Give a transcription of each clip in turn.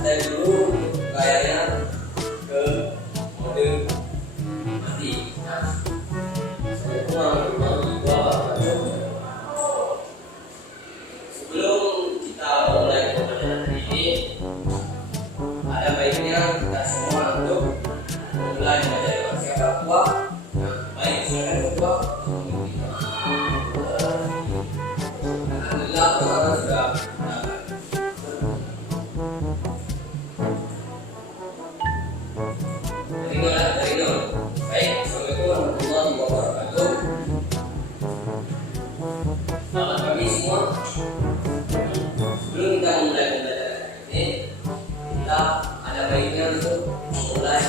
Dari dulu layarnya ke mode mati. Nah, saya mau juga sebelum kita mulai pembelajaran hari ini, ada baiknya kita semua untuk mulai belajar siapa tua. Nah, baik silakan tua. Alhamdulillah orang sudah. Baik, assalamualaikum warahmatullahi wabarakatuh. Selamat pagi semua. Sebelum kita mulai pembelajaran ini, kita ada baiknya untuk mulai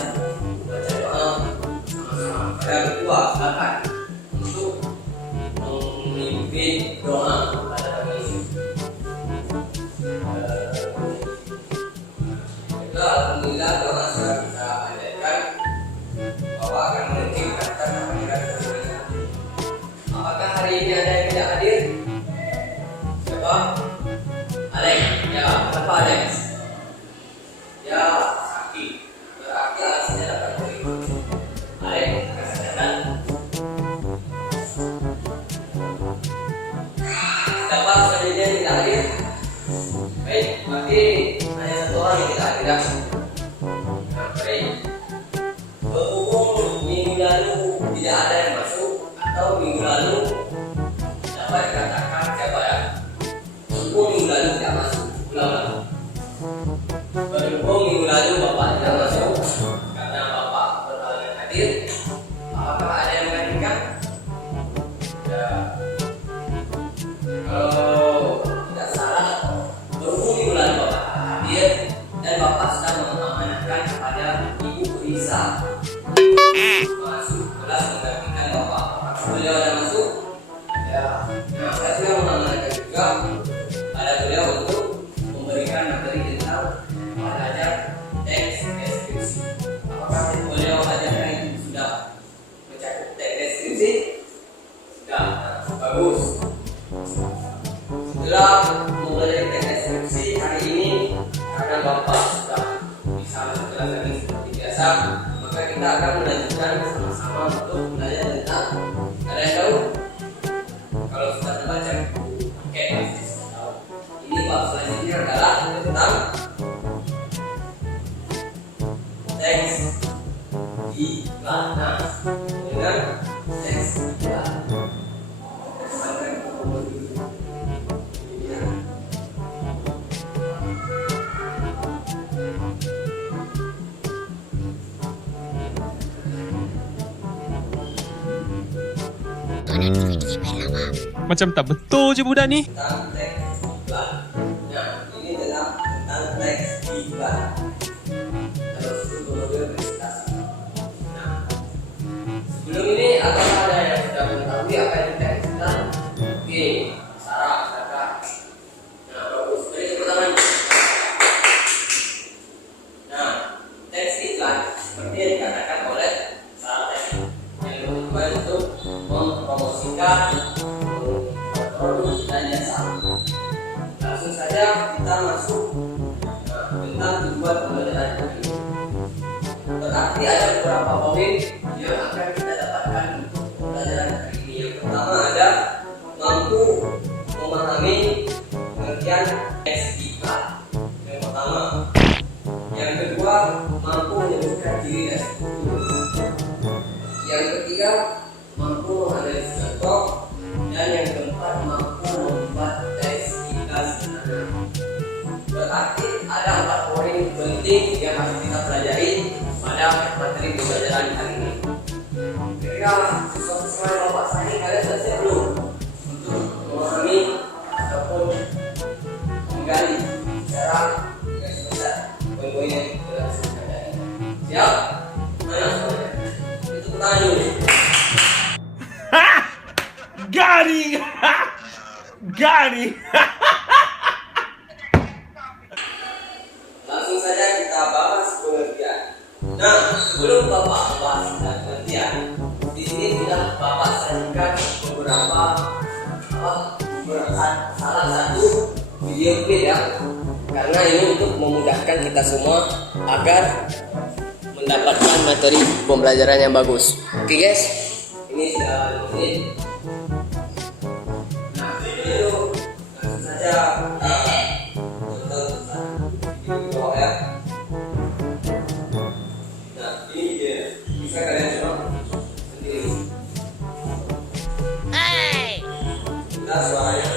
baca doa sama-sama. Pada kedua, silakan untuk memimpin doa pada pagi ini. Alhamdulillah doa sudah kita panjatkan bahwa akan meningkatkan akhirat dunia. Apakah hari ini ada yang tidak hadir? Siapa? Alex. Ya, kenapa Alex? Ya, sakit. Berarti alasannya dapat terima. Alex, kesehatan. Siapa selanjutnya yang tidak hadir? Baik, berarti hanya satu orang yang tidak hadir. Baik. Berhubung minggu lalu tidak ada yang masuk, atau minggu lalu dapat dikatakan siapa ya? Berhubung minggu lalu tidak masuk, ulang. Berhubung minggu lalu bapak tidak masuk karena bapak berhalangan hadir, apakah ada yang menggantikan? Ya. Kalau tidak salah, berhubung minggu lalu bapak hadir dan bapak sedang mengamanahkan kepada Ibu Risa masuk kelas menggantikan bapak. Beliau ada masuk? Ya. Nah, saya sudah mengamanahkan juga pada beliau untuk memberikan materi tentang belajar teks deskripsi. Apakah beliau ajarkan itu sudah mencakup teks deskripsi? Sudah. Nah, bagus. Setelah mempelajari teks deskripsi hari ini, karena bapak sudah bisa masuk kelas lagi seperti biasa, maka kita akan melanjutkan sama-sama untuk belajar tentang, ada yang tahu? Kalau sudah membaca buku, oke, pasti sudah tahu. Ini bab selanjutnya adalah tentang teks iklan. Nah, dengan teks iklan. Macam tak betul je budak ni. Tentang teks iklan. Nah, ini adalah tentang teks iklan. Terus metode presentasi. Nah, sebelum ini apakah ada yang sudah mengetahui apa itu teks iklan? Oke, Sarah, silakan. Nah, bagus. Beri tepuk tangan. Nah, teks iklan seperti yang dikatakan oleh Sarah tadi, yang bertujuan untuk mempromosikan produk dan jasa. Langsung saja kita masuk tentang tujuan pembelajaran hari ini. Berarti ada beberapa poin yang akan kita dapatkan untuk pembelajaran hari ini. Yang pertama ada mampu memahami pengertian teks iklan. Yang pertama. Yang kedua, mampu menyebutkan diri dan struktur. Yang ketiga, mampu menganalisis contoh. Dan yang keempat, mampu membuat teks iklan sederhana. Berarti ada 4 poin penting yang harus kita pelajari pada materi pembelajaran hari ini. Kira siswa-siswa yang Bapak saya kalian selesai belum untuk memahami ataupun menggali cara garis besar poin-poin yang telah disebutkan tadi? Siap? Mana semuanya? Itu pertanyaan dulu. Got him! Got him! Langsung saja kita bahas pengertian. Nah, sebelum Bapak bahas tentang pengertian, di sini sudah Bapak sajikan beberapa salah satu video klip ya. Karena ini untuk memudahkan kita semua agar mendapatkan materi pembelajaran yang bagus. Oke guys, ini sudah menit. Nah, video langsung saja video ya. Nah, ini dia. Bisa kalian coba sendiri. Nah, suaranya.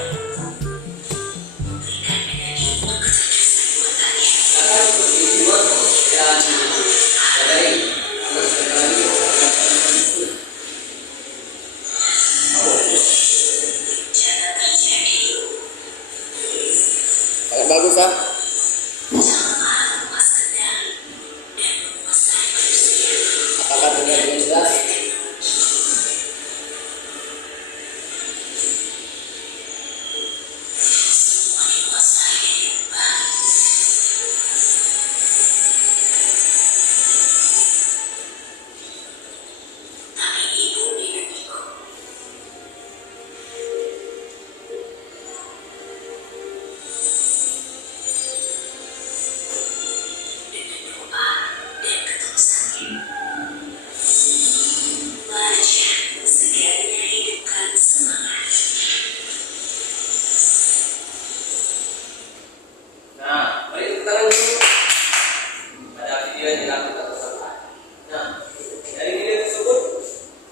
Akan seperti semua dan dari sekali sangat bagus ah. Apakah terdengar dengan jelas? Nah, mari kita lanjut pada video yang telah kita pesertakan. Nah, dari video tersebut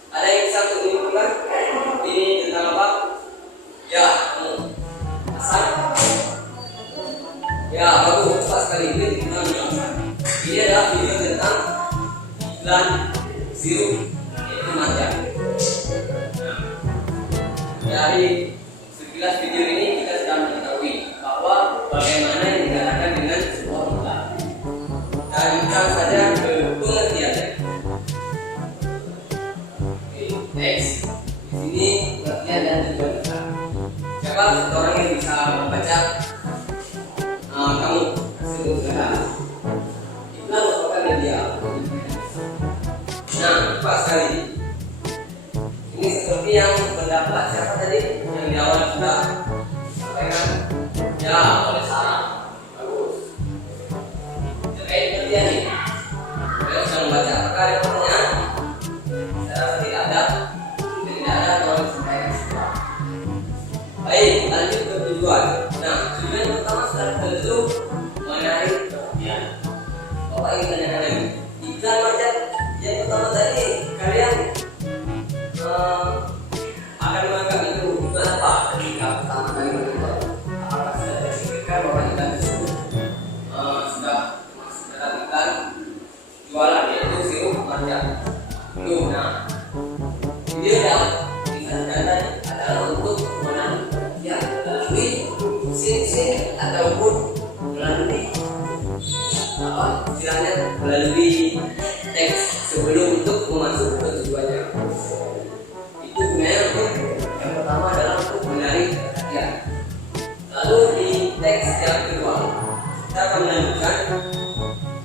ada yang bisa menyimpulkan ini tentang apa? Ya, asal. Ya, bagus, cepat sekali ini kita menjelaskan. Ini adalah video tentang iklan sirup yaitu manja. Nah, dari sekilas video ini kita sudah mengetahui bahwa bagaimana yang dikatakan dengan sebuah iklan. Dan kita saja ke pengertiannya. Oke, next. Di sini pengertian dan tujuan iklan. Siapa orang yang bisa membaca? Kamu kasih saudara. Iklan merupakan media. Nah, pas sekali. Ini seperti yang pendapat siapa tadi yang di awal sudah sampaikan. Ya, oleh Sarah. Bagus. Terkait pengertian ini, kalian sudah membaca. Apakah ada pertanyaan? Saya rasa tidak ada. Tidak ada, tolong disampaikan segera. Baik, lanjut ke tujuan. Nah, tujuan pertama sudah tentu menarik perhatian. Bapak ingin tanyakan lagi. Iklan macam yang pertama tadi kalian akan menganggap itu iklan apa ketika pertama kali menonton? Apakah sudah terpikirkan bahwa iklan tersebut sudah masuk dalam iklan jualan yaitu sirup manja? Belum. Nah, video yang disajikan adalah untuk menarik perhatian melalui scene ataupun melalui apa istilahnya melalui teks sebelum untuk memasuk ke tujuannya. Itu gunanya untuk yang pertama adalah untuk menarik perhatian. Lalu di teks yang kedua kita akan melanjutkan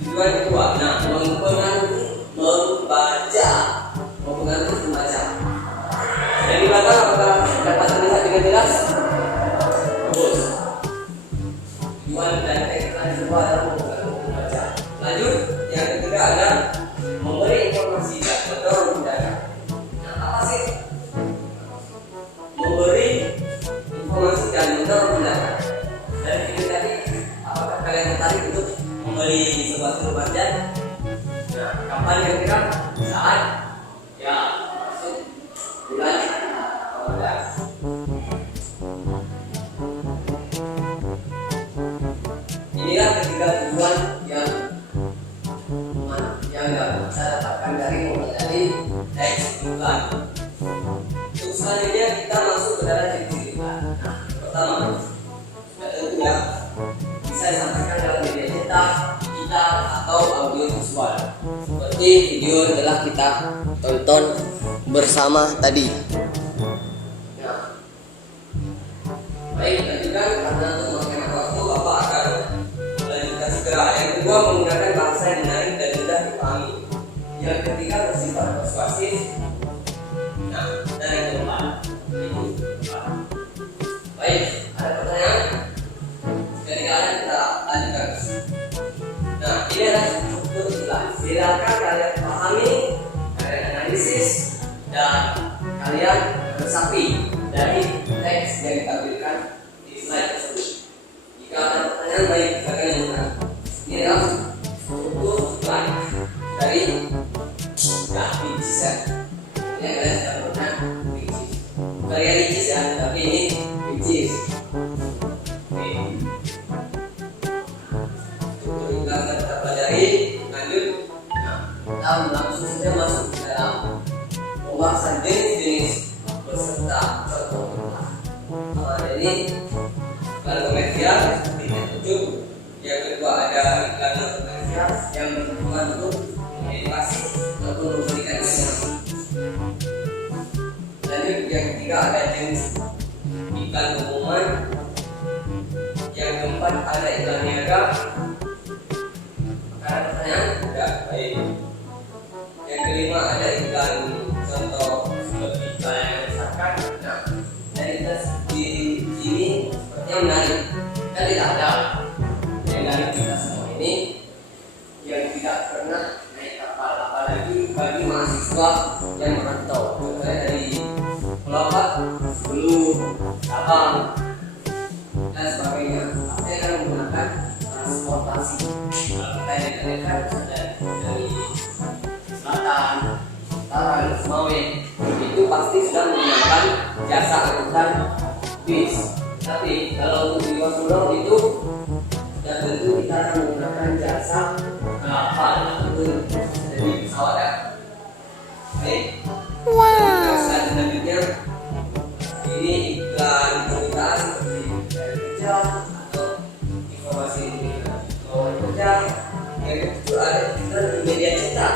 tujuan kedua. Nah, mempengaruhi membaca. Dari belakang apakah dapat terlihat dengan jelas? Bagus. Tujuan dan teks yang kedua adalah membaca. Lanjut, yang ketiga adalah memberi informasi dan mendorong tindakan. Nah, apa sih? Memberi informasi dan mendorong tindakan. Dari video tadi, apakah kalian tertarik untuk membeli sebuah sirup manja? Nah, kapan kira-kira? Saat? Ya, masuk bulan Ramadan. Inilah ketiga tujuan yang iklan. Untuk selanjutnya kita masuk ke dalam ciri-ciri iklan. Nah, pertama, sudah tentu ya, bisa disampaikan dalam media cetak, digital atau audio visual. Seperti video yang telah kita tonton bersama tadi. Nah, baik, lanjutkan karena untuk menghemat waktu, Bapak akan melanjutkan segera. Yang kedua, menggunakan bahasa yang menarik dan mudah dipahami. Yang ketiga, bersifat persuasif. Nah, dan yang keempat, itu empat. Baik, ada pertanyaan? Ketika ada kita lanjutkan. Nah, ini adalah struktur iklan. Silakan kalian pahami, kalian analisis, dan kalian resapi dari teks yang ditampilkan di slide tersebut. Jika ada pertanyaan, baik silakan menggunakan. Ini adalah struktur iklan dari Ricis ya. Ini kalian sudah pernah Ricis. Bukan ya Ricis ya, tapi ini Ricis. Struktur iklan yang kita pelajari. Lanjut. Nah, kita langsung saja masuk ke dalam pembahasan jenis-jenis beserta contoh iklan. Ada ini iklan komersial seperti yang yang kedua ada iklan komersial yang bertujuan untuk edukasi ataupun memberikan informasi. Lanjut yang ketiga ada jenis iklan pengumuman. Yang keempat ada iklan niaga. Ada pertanyaan? Tidak, baik. Yang kelima ada iklan contoh seperti iklan yang misalkan. Nah, dan iklan di sini sepertinya menarik. Kita tidak ada yang menarik kita semua ini yang tidak pernah naik kapal, apalagi bagi mahasiswa yang merantau, contohnya dari Pulau Belu, Sabang, dan sebagainya. Pasti akan menggunakan transportasi. Kalau kita yang dekat dari selatan, utara, Semawe, itu pasti sudah menggunakan jasa angkutan bis. Tapi kalau untuk di luar pulau itu sudah tentu kita akan menggunakan jasa kapal ataupun dari pesawat ya. Baik. Wow. Selanjutnya ini iklan permintaan seperti kerja atau informasi lowongan kerja. Yang kedua ada iklan di media cetak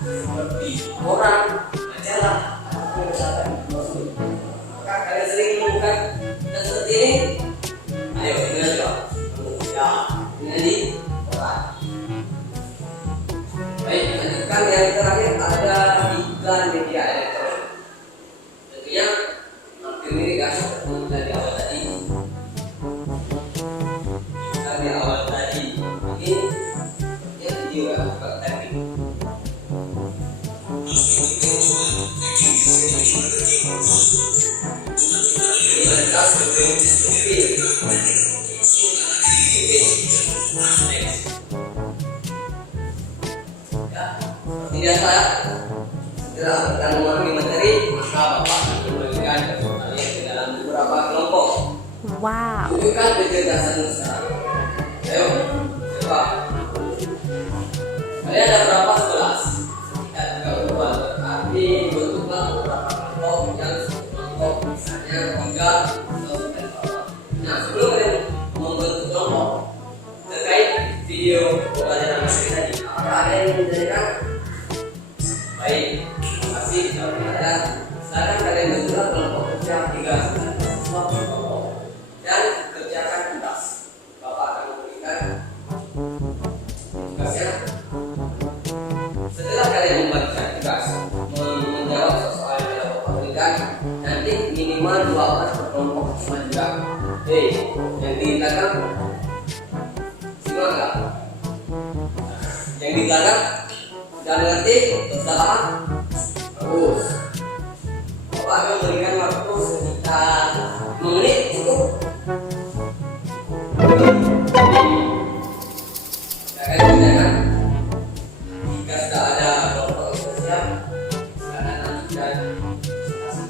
seperti koran, majalah ataupun wisata brosur. Maka kalian sering menemukan dan seperti ini. Ayo kita coba. Ya, ini di koran. Baik, lanjutkan yang terakhir ada iklan media elektronik. Tentunya hampir mirip kan seperti iklan di awal tadi. Iklan di awal tadi ini sepertinya video ya, bukan typing. Ini adalah seperti biasa ya, setelah akan memahami materi, maka Bapak akan membagikan kalian ke dalam beberapa kelompok. Wow. Tunjukkan kecerdasanmu sekarang. Ayo, coba. Kalian ada berapa kelas? Kita juga berbuat berarti bentuklah beberapa kelompok yang kelompok misalnya 3 atau 4. Nah, sebelum kalian membentuk kelompok terkait video pelajaran materi tadi, apakah ada yang menjadikan? Baik, terima kasih. Sekarang kalian bentuklah kelompok kerja 3 siswa kelompok dan kerjakan tugas. Bapak akan memberikan tugasnya. Setelah kalian membaca tugas, menjawab soal yang Bapak berikan, nanti minimal 2 orang per kelompok cuma juga. Yang di belakang, simak nggak? Yang di belakang sudah mengerti? Sudah paham? Bagus. Bapak akan memberikan waktu sekitar 5 menit cukup. Silakan gunakan. Jika sudah ada kelompok yang siap, silakan lanjutkan presentasi.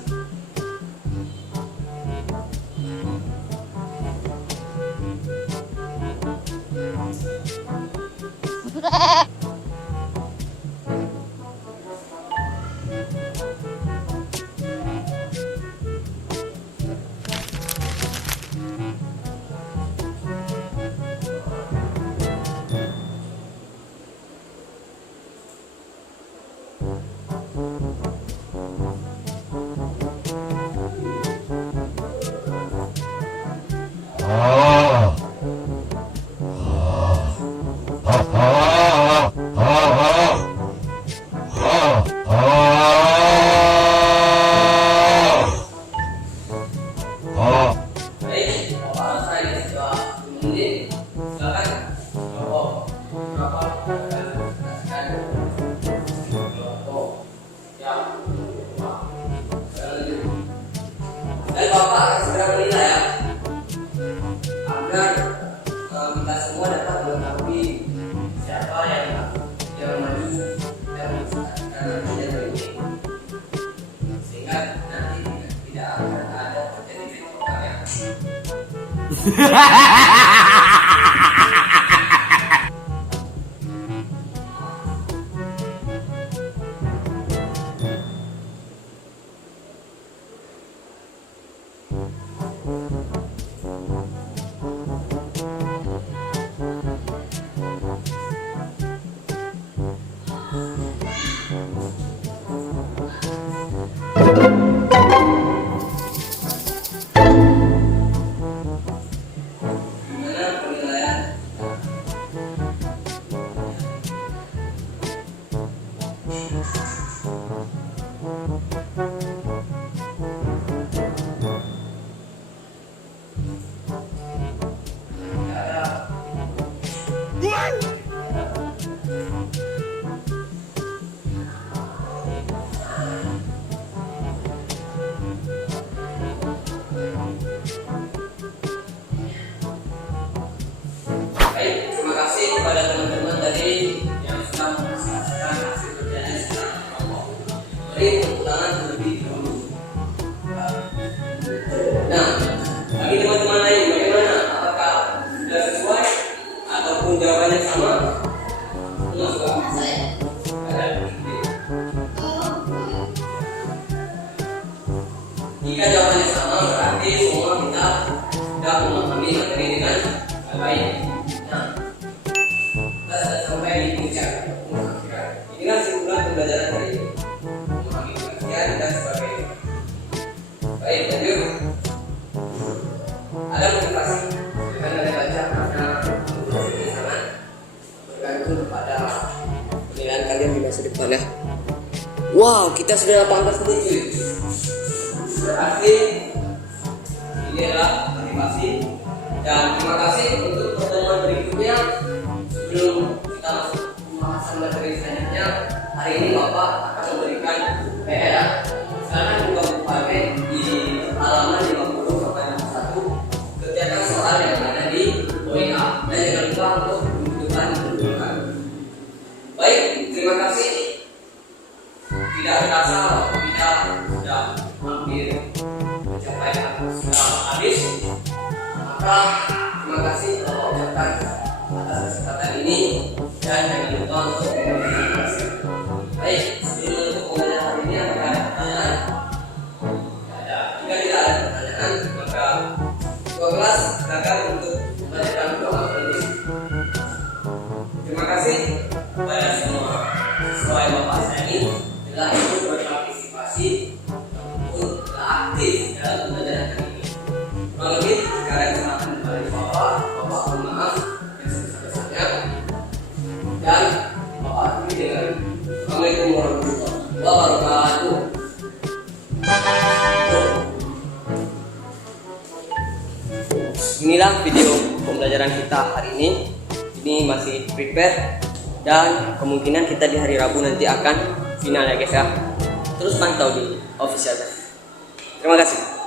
apa akan presentasikan kelompok yang dan Bapak akan segera menilai ya, agar kita semua dapat mengetahui siapa yang maju dan menjadi ini, sehingga nanti tidak akan ada terjadi bentrokan ya. Gimana penilaian? Baik, terima kasih kepada teman-teman tadi yang sudah mempresentasikan hasil kerjanya secara kelompok. Beri tepuk tangan terlebih dahulu. Nah, bagi teman-teman lain bagaimana? Apakah sudah sesuai ataupun jawabannya sama? Enggak suka. Ada ide. Jika jawabannya sama berarti semua kita sudah memahami materi dengan baik. Nah, kita sudah sampai di puncak. Inilah kesimpulan pembelajaran hari ini. Memahami pengertian dan sebagainya. Baik, lanjut. Ada motivasi. Dengan ada baca karena motivasi sangat bergantung kepada penilaian kalian di masa depan ya. Wow, kita sudah 18 menit cuy. Berarti ini adalah motivasi. Dan terima kasih untuk pertemuan berikutnya. Sebelum kita masuk pembahasan materi selanjutnya, hari ini Bapak akan memberikan PR ya. Sekarang buka buku HP di halaman 50 sampai 51. Kerjakan soal yang ada di poin A dan jangan lupa untuk menunjukkan. Baik, terima kasih. Tidak terasa waktu kita sudah hampir mencapai sudah habis. Maka terima kasih Bapak ucapkan atas kesempatan ini dan jangan lupa untuk memberikan kasih. Baik, sebelum menutup pembelajaran hari ini apakah ada pertanyaan? Tidak ada. Jika tidak ada pertanyaan, maka ketua kelas silakan untuk membacakan doa ini. Terima kasih kepada semua siswa yang Bapak sayangi telah ikut berpartisipasi untuk aktif dalam pembelajaran hari ini. Kurang lebih jika ada kesalahan dari Bapak mohon maaf yang sebesar-besarnya dan Bapak akhiri dengan Assalamualaikum warahmatullahi wabarakatuh. Inilah video pembelajaran kita hari ini. Ini masih prepare dan kemungkinan kita di hari Rabu nanti akan final ya guys ya. Terus pantau di official. Terima kasih.